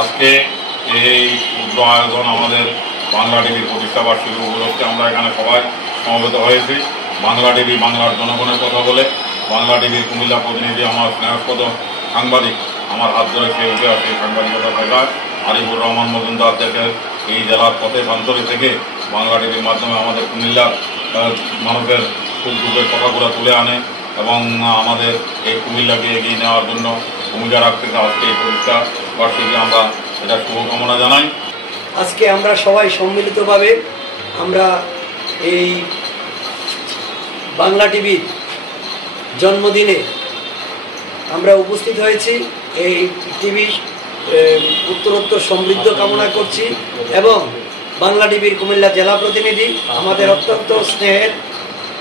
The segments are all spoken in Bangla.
আজকে এই ক্ষুদ্র আয়োজন আমাদের বাংলা টিভির প্রতিষ্ঠা বার্ষিকী উপলক্ষে আমরা এখানে সবাই সমবেত হয়েছি। বাংলা টিভি বাংলার জনগণের কথা বলে। বাংলা টিভির কুমিল্লা প্রতিনিধি আমার স্নেহস্পদ সাংবাদিক আমার হাত ধরে সে উঠে আসে সাংবাদিকতা পেশায়। আরিফুর রহমান মজুমদার দেশের এই জেলার পথে প্রান্তরে থেকে বাংলা টিভির মাধ্যমে আমাদের কুমিল্লার মানুষের সুখ দুঃখের কথাগুলো তুলে আনে এবং আমাদের এই কুমিল্লাকে এগিয়ে নেওয়ার জন্য ভূমিকা রাখতেছে। আজকে এই প্রতিষ্ঠা বার্ষিকী আমরা এটা শুভকামনা জানাই। আজকে আমরা সবাই সম্মিলিতভাবে আমরা এই বাংলা টিভির জন্মদিনে আমরা উপস্থিত হয়েছি। এই টিভি উত্তরোত্তর সমৃদ্ধ কামনা করছি এবং বাংলা টিভির কুমিল্লা জেলা প্রতিনিধি আমাদের অত্যন্ত স্নেহের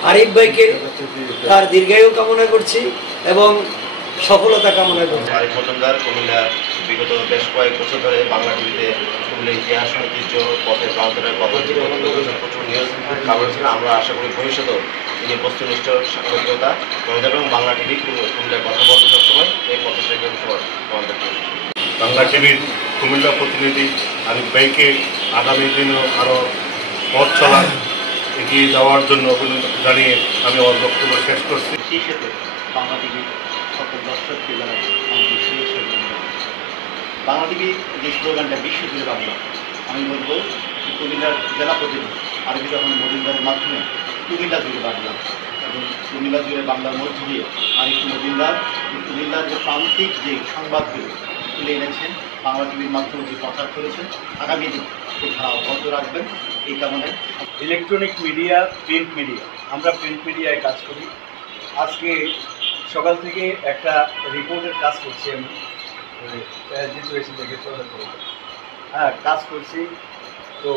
আরিফ ভাইকে তার দীর্ঘায়ু কামনা করছি এবং সফলতা কামনা করছি। আরিফ মজুমদার কুমিল্লা বিগত বেশ কয়েক বছর ধরে বাংলা টিভিতে কুমিল্লা ইতিহাস ঐতিহ্য পথে প্রান্তরের কথা প্রচুর নিউজ কাভারেজ ছিল। আমরা আশা করি ভবিষ্যতেও তিনি বস্তুনিষ্ঠ সাংবাদিকতা করে যাবেন এবং বাংলা টিভি কুমিল্লার কথা বলতে সবসময় এই প্রচেষ্টাকে আমাদের বাংলা টিভির কুমিল্লা প্রতিনিধি আরিফ ভাইকে আগামী দিনেও আরও পথ চলা এগিয়ে যাওয়ার জন্য অভিনন্দন জানিয়ে আমি আমার বক্তব্য শেষ করছি। সেই সাথে বাংলা টিভির সকল দর্শককে জানাই বাংলা টিভির যে স্লোগানটা বিশ্ব জুড়ে বাংলা, আমি বলবো কুমিল্লার জেলা প্রতিনিধি আরিফুর রহমান মজুমদারের মাধ্যমে কুমিল্লা জুড়ে বাংলা এবং কুমিল্লা জুড়ে বাংলার মধ্য দিয়ে আরিফ মজুমদার কুমিল্লার যে প্রান্তিক যে সংবাদগুলো তুলে এনেছেন বাংলা টিভির মাধ্যমে যে প্রচার করেছেন আগামী দিন এই ধারা অব্যাহত রাখবেন এই কামনায়। ইলেকট্রনিক মিডিয়া, প্রিন্ট মিডিয়া, আমরা প্রিন্ট মিডিয়ায় কাজ করি। আজকে সকাল থেকে একটা রিপোর্টের কাজ করছি আমি, যেহেতু এসে দেখে কাজ করছি। তো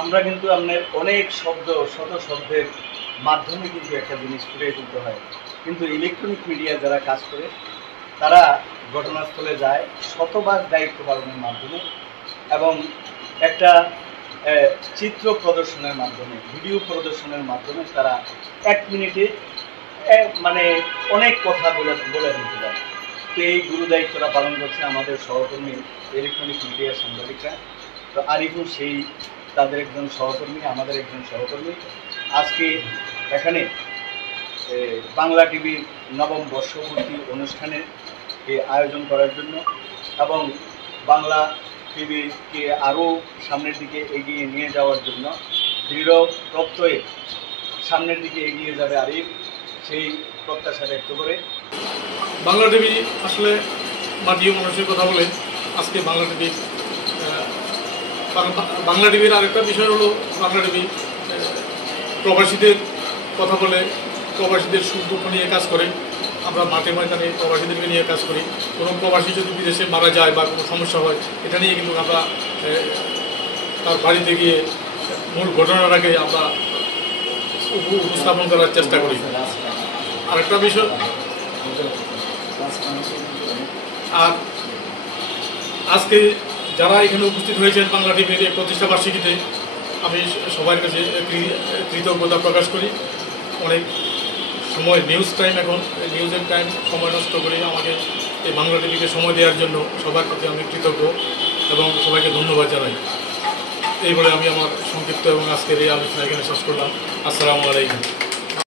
আমরা কিন্তু আপনার অনেক শব্দ শত শব্দের মাধ্যমে কিন্তু একটা জিনিস ফুটিয়ে তুলতে হয়, কিন্তু ইলেকট্রনিক মিডিয়া যারা কাজ করে তারা ঘটনাস্থলে যায় শতভাগ দায়িত্ব পালনের মাধ্যমে এবং একটা চিত্র প্রদর্শনের মাধ্যমে, ভিডিও প্রদর্শনের মাধ্যমে তারা 1 মিনিটে মানে অনেক কথা বলে দিতে পারে। তো এই গুরু দায়িত্বটা পালন করছে আমাদের সহকর্মী ইলেকট্রনিক মিডিয়ার সাংবাদিকরা। তো আরিফুর সেই তাদের একজন সহকর্মী, আমাদের একজন সহকর্মী। আজকে এখানে বাংলা টিভির নবম বর্ষপূর্তি অনুষ্ঠানের আয়োজন করার জন্য এবং বাংলা টিভিকে আরও সামনের দিকে এগিয়ে নিয়ে যাওয়ার জন্য দৃঢ় প্রত্যয়ে সামনের দিকে এগিয়ে যাবে আরিফ, সেই প্রত্যাশা ব্যক্ত করে। বাংলা টিভি আসলে মাটিও মানুষের কথা বলে। আজকে বাংলা টিভির আরেকটা বিষয় হলো বাংলা টিভি প্রবাসীদের কথা বলে, প্রবাসীদের সুখ দুঃখ নিয়ে কাজ করে। আমরা মাঠে ময়দানে প্রবাসীদেরকে নিয়ে কাজ করি। কোনো প্রবাসী যদি বিদেশে মারা যায় বা কোনো সমস্যা হয়, এটা নিয়ে কিন্তু আমরা তার বাড়িতে গিয়ে মূল ঘটনাটাকে আমরা উপস্থাপন করার চেষ্টা করি। আরেকটা বিষয়, আর আজকে যারা এখানে উপস্থিত হয়েছেন বাংলা টিভির এই প্রতিষ্ঠা বার্ষিকীতে, আমি সবার কাছে কৃতজ্ঞতা প্রকাশ করি। অনেক সময় নিউজ টাইম, এখন নিউজের টাইম সময় নষ্ট করে আমাকে এই বাংলা টিভিকে সময় দেওয়ার জন্য সবার প্রতি আমি কৃতজ্ঞ এবং সবাইকে ধন্যবাদ জানাই। এই বলে আমি আমার সংক্ষিপ্ত এবং আজকের এই আলোচনা এখানে শেষ করলাম। আসসালামু আলাইকুম।